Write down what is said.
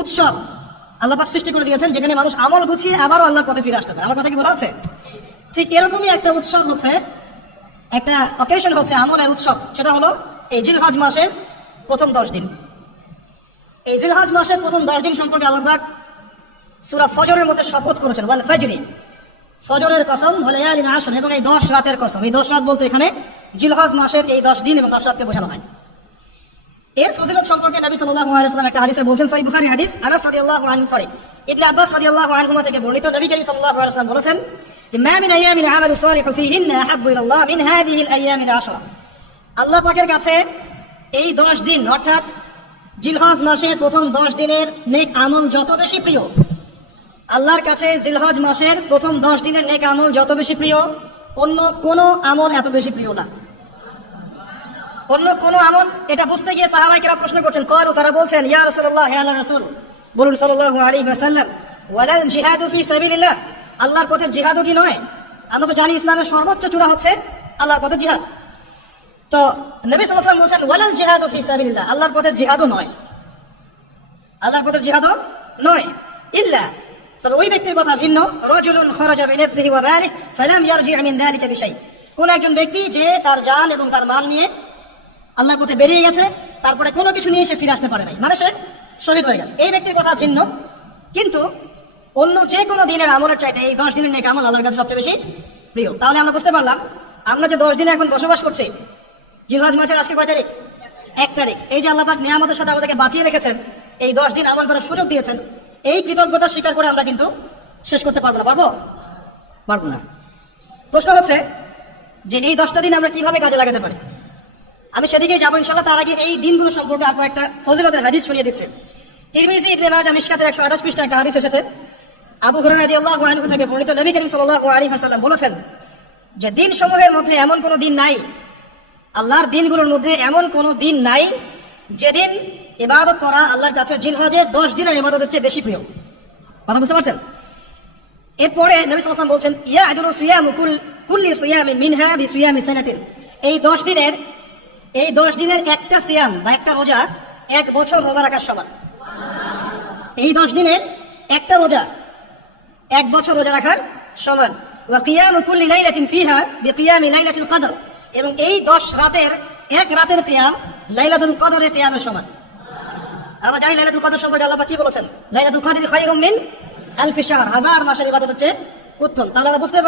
উৎসব। আল্লাহ পাক সৃষ্টি করে দিয়েছেন, যেখানে মানুষ আমল গুছিয়ে আবারও আল্লাহ পথে ফিরে আসতে পারে। আমার কথা কি বলা আছে ঠিক এরকমই একটা উৎসব হচ্ছে, একটা অকেশন হচ্ছে আমলের উৎসব। সেটা হলো এই জিলহাজ মাসের প্রথম দশ দিন। এই জিলহাজ মাসের প্রথম দশ দিন সম্পর্কে আল্লাহবাক সুরা ফজরের মধ্যে শপথ করেছেন, ওয়াল ফজরি। ফজরের কসম হলেয়ালিন আসন এবং এই দশ রাতের কসম। এই দশ রাত বলতে এখানে জিলহাজ মাসের এই দশ দিন এবং দশ রাতকে বোঝানো হয়। এর ফজিলত সম্পর্কে নবী সাল্লাল্লাহু আলাইহি ওয়াসাল্লাম একটা হাদিসে বলছেন, সহিহ বুখারী হাদিস, আনাস রাদিয়াল্লাহু আনহু সরি ইবনে আব্বাস রাদিয়াল্লাহু আনহুমা থেকে বর্ণিত নবী করিম সাল্লাল্লাহু আলাইহি ওয়াসাল্লাম বলেছেন যে, মা মিন আইয়ামিন আমালু সালিহু ফীহিন্না আহাব্বু ইলাল্লাহ মিন হাদিহি আল আইয়ামিল আশরা। আল্লাহ পাকের কাছে এই 10 দিন, অর্থাৎ জিলহজ মাসের প্রথম 10 দিনের নেক আমল যত বেশি প্রিয়, আল্লাহর কাছে জিলহজ মাসের প্রথম 10 দিনের নেক আমল যত বেশি প্রিয়, অন্য কোনো আমল এত বেশি প্রিয় না। অন্য কোন আমল, এটা বুঝতে গিয়ে সাহাবাই কেরা প্রশ্ন করছেন করু তারা বলছেন, ইয়া রাসূলুল্লাহ, হে আল্লাহর রাসূল, বলুন ওয়ালাল জিহাদু ফি সাবিলিল্লাহ, আল্লাহর পথে জিহাদও কি নয়। আমরা তো জানি ইসলামের সর্বোচ্চ চূড়া হচ্ছে আল্লাহর পথে জিহাদ। তো নবী সাল্লাল্লাহু বলছেন, ওয়ালাল জিহাদু ফি সাবিলিল্লাহ, আল্লাহর পথে জিহাদও নয়। আল্লাহর পথে জিহাদও নয়। ইল্লা, তবে ওই ব্যক্তির কথা ভিন্ন। রজুলুন খরাজা বিনাফসিহি ওয়া মালিহি ফালাম ইয়ারজি মিন যালিকা বিশাই। কোন একজন ব্যক্তি যে তার জান এবং তার মাল নিয়ে আল্লাহর পথে বেরিয়ে গেছে, তারপরে কোনো কিছু নিয়ে সে ফিরে আসতে পারে নাই। মানে সে শহীদ হয়ে গেছে। এই ব্যক্তির কথা ভিন্ন। কিন্তু অন্য যে কোনো দিনের আমলের চাইতে এই দশ দিনের নেক আমল আল্লাহর কাছে সবচেয়ে বেশি প্রিয়। তাহলে আমরা বুঝতে পারলাম, আমরা যে দশ দিনে এখন বসবাস করছি, জিলহাজ মাসের আজকে কয় তারিখ? এক তারিখ। এই যে আল্লাহ পাক নিয়ামতের সাথে আমাদেরকে বাঁচিয়ে রেখেছেন, এই দশ দিন আমল করার সুযোগ দিয়েছেন, এই কৃতজ্ঞতা স্বীকার করে আমরা কিন্তু শেষ করতে পারব না। পারব? পারব না। প্রশ্ন হচ্ছে যে এই দশটা দিন আমরা কীভাবে কাজে লাগাতে পারি? আমি সেদিকে যাব ইনশাল্লাহ তার আগে এই দিনগুলো সম্পর্কে আপনার একটা ফজিলতের হাদিস শুনিয়ে দিচ্ছে। তিরমিজি ইবনে মাজাহ মিশকাতের 128 পৃষ্ঠা একটা হাদিস এসেছে। আবু হুরায়রা রাদিয়াল্লাহু আনহু থেকে বর্ণিত নবী করিম সাল্লাল্লাহু আলাইহি ওয়াসাল্লাম বলেছেন, যে দিন সমূহের মধ্যে এমন কোনো দিন নাই, আল্লাহর দিনগুলোর মধ্যে এমন কোনো দিন নাই যেদিন ইবাদত করা আল্লাহর কাছে জিলহজে 10 দিনের ইবাদতের চেয়ে বেশি প্রিয়। কথা বুঝতে পারছেন? এরপরে নবী ওয়াসাল্লাম বলছেন ইয়া আদুলু সিয়ামু কুল কুল্লি সিয়ামিন মিনহা বিসিয়ামি সানাতিন। এই 10 দিনের এই দশ দিনের একটা সিয়াম বা একটা রোজা এক বছর রোজা রাখার সমান। এই দশ দিনের একটা রোজা এক বছর রোজা রাখার সমান। এবং এই দশ রাতের এক রাতের তিয়াম লাইলাতুল কদরের তিয়ামের সমান। আমরা জানি লাইলাতুল কদর সম্পর্কে আল্লাহ কি বলেছেন? লাইলাতুল কদর খায়রুম মিন আলফি শাহর। হাজার মাসের ইবাদত হচ্ছে উত্তম। তাহলে আমরা বুঝতে